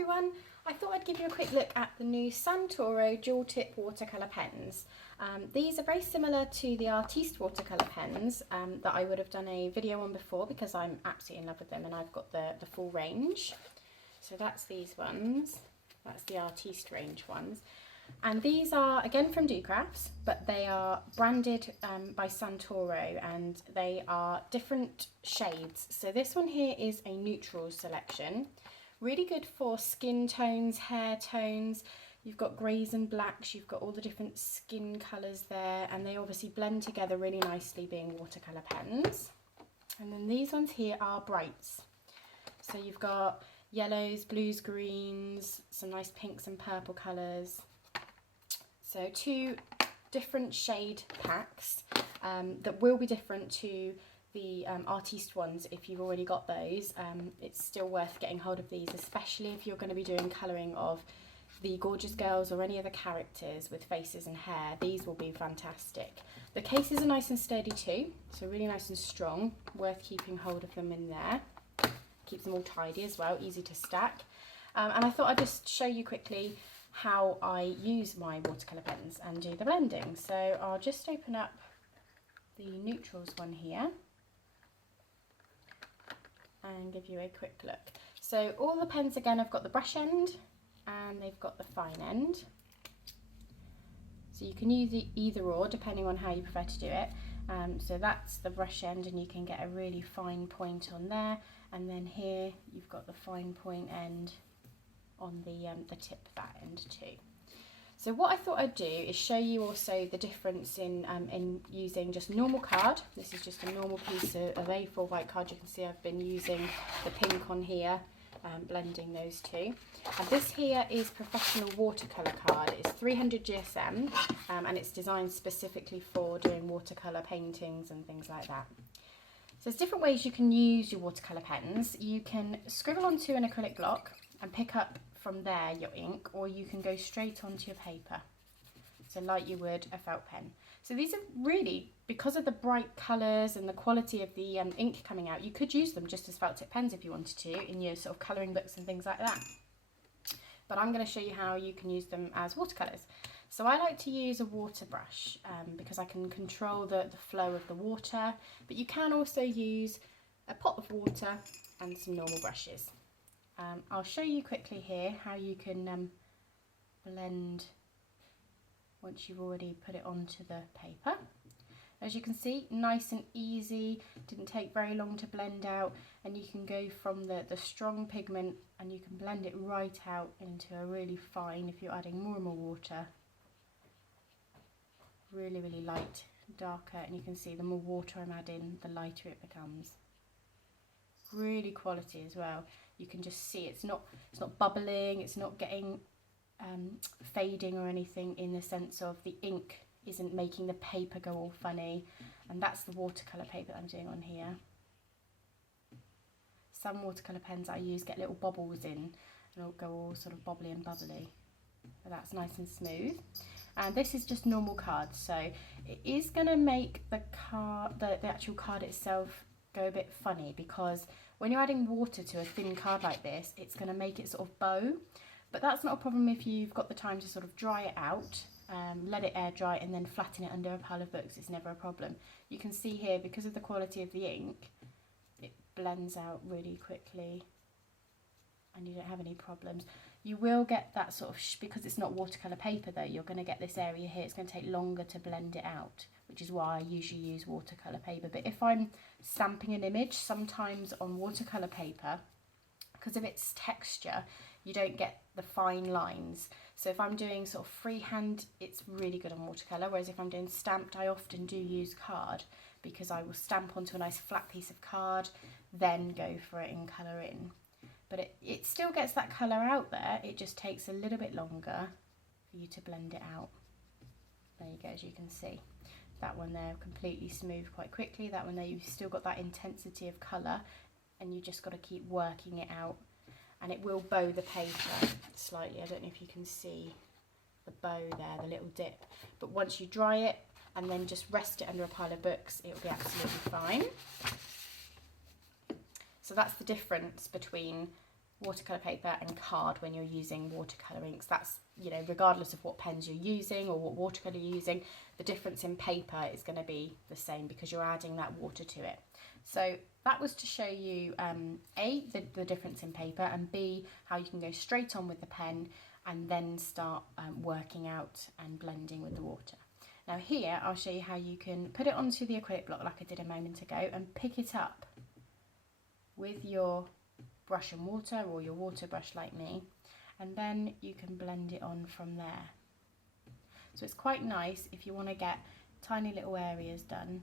everyone, I thought I'd give you a quick look at the new Santoro dual tip watercolour pens. These are very similar to the Artiste watercolour pens that I would have done a video on before because I'm absolutely in love with them and I've got the full range. So that's these ones, that's the Artiste range ones. And these are again from Do Crafts, but they are branded by Santoro and they are different shades. So this one here is a neutral selection. Really good for skin tones, hair tones. You've got greys and blacks, you've got all the different skin colours there, and they obviously blend together really nicely being watercolour pens. And then these ones here are brights. So you've got yellows, blues, greens, some nice pinks and purple colours. So two different shade packs that will be different to the Artiste ones. If you've already got those, it's still worth getting hold of these, especially if you're going to be doing colouring of the gorgeous girls or any other characters with faces and hair. These will be fantastic. The cases are nice and sturdy too, so really nice and strong, worth keeping hold of them in there. Keeps them all tidy as well, easy to stack. And I thought I'd just show you quickly how I use my watercolour pens and do the blending. So I'll just open up the neutrals one here and give you a quick look. So all the pens again have got the brush end and they've got the fine end. So you can use either or depending on how you prefer to do it. So that's the brush end and you can get a really fine point on there, and then here you've got the fine point end on the tip of that end too. So what I thought I'd do is show you also the difference in using just normal card. This is just a normal piece of A4 white card. You can see I've been using the pink on here, blending those two. And this here is professional watercolour card. It's 300 GSM and it's designed specifically for doing watercolour paintings and things like that. So there's different ways you can use your watercolour pens. You can scribble onto an acrylic block and pick up from there your ink, or you can go straight onto your paper, so like you would a felt pen. So these are really, because of the bright colours and the quality of the ink coming out, you could use them just as felt tip pens if you wanted to in your sort of colouring books and things like that. But I'm going to show you how you can use them as watercolours. So I like to use a water brush because I can control the flow of the water, but you can also use a pot of water and some normal brushes. I'll show you quickly here how you can blend once you've already put it onto the paper. As you can see, nice and easy, didn't take very long to blend out, and you can go from the strong pigment and you can blend it right out into a really fine, if you're adding more and more water, really, really light, darker, and you can see the more water I'm adding, the lighter it becomes. Really quality as well. You can just see it's not bubbling, it's not getting fading or anything, in the sense of the ink isn't making the paper go all funny, and that's the watercolour paper that I'm doing on here. Some watercolour pens I use get little bobbles in and it'll go all sort of bobbly and bubbly, but that's nice and smooth. And this is just normal cards, so it is going to make the actual card itself go a bit funny, because when you're adding water to a thin card like this, it's going to make it sort of bow. But that's not a problem if you've got the time to sort of dry it out, let it air dry, and then flatten it under a pile of books. It's never a problem. You can see here, because of the quality of the ink, it blends out really quickly and you don't have any problems. You will get that sort of, because it's not watercolour paper though, you're going to get this area here, it's going to take longer to blend it out, which is why I usually use watercolour paper. But if I'm stamping an image, sometimes on watercolour paper, because of its texture, you don't get the fine lines. So if I'm doing sort of freehand, it's really good on watercolour, whereas if I'm doing stamped, I often do use card, because I will stamp onto a nice flat piece of card, then go for it and colour in. But it still gets that colour out there, it just takes a little bit longer for you to blend it out. There you go, as you can see. That one there completely smooth quite quickly. That one there, you've still got that intensity of colour, and you just got to keep working it out. And it will bow the paper slightly. I don't know if you can see the bow there, the little dip. But once you dry it and then just rest it under a pile of books, it'll be absolutely fine. So that's the difference between watercolour paper and card when you're using watercolour inks. That's, you know, regardless of what pens you're using or what watercolour you're using, the difference in paper is going to be the same because you're adding that water to it. So that was to show you A, the difference in paper, and B, how you can go straight on with the pen and then start working out and blending with the water. Now here I'll show you how you can put it onto the acrylic block like I did a moment ago and pick it up with your brush and water, or your water brush like me, and then you can blend it on from there. So it's quite nice if you want to get tiny little areas done.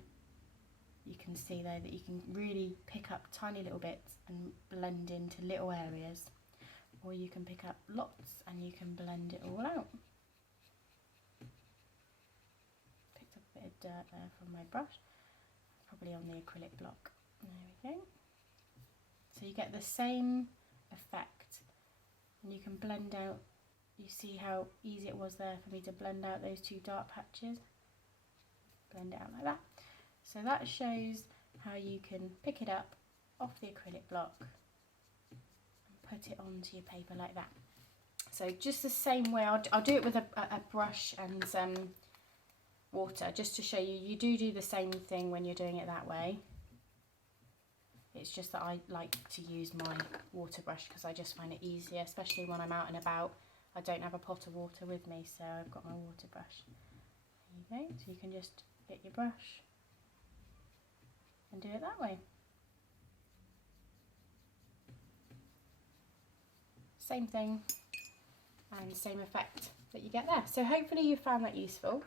You can see there that you can really pick up tiny little bits and blend into little areas, or you can pick up lots and you can blend it all out. Picked up a bit of dirt there from my brush, probably on the acrylic block. There we go. So you get the same effect, and you can blend out. You see how easy it was there for me to blend out those two dark patches. Blend it out like that. So that shows how you can pick it up off the acrylic block and put it onto your paper like that. So just the same way, I'll do it with a brush and some water, just to show you, you do the same thing when you're doing it that way. It's just that I like to use my water brush because I just find it easier, especially when I'm out and about. I don't have a pot of water with me, so I've got my water brush. There you go, so you can just get your brush and do it that way. Same thing and same effect that you get there. So hopefully you found that useful.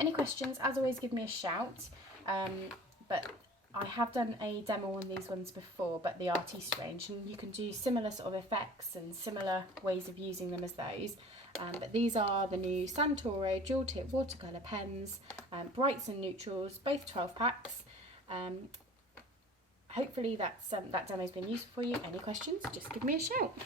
Any questions, as always, give me a shout. But I have done a demo on these ones before, but the Artiste range, and you can do similar sort of effects and similar ways of using them as those. But these are the new Santoro dual tip watercolour pens, brights and neutrals, both 12 packs. Hopefully that demo's been useful for you. Any questions, just give me a shout.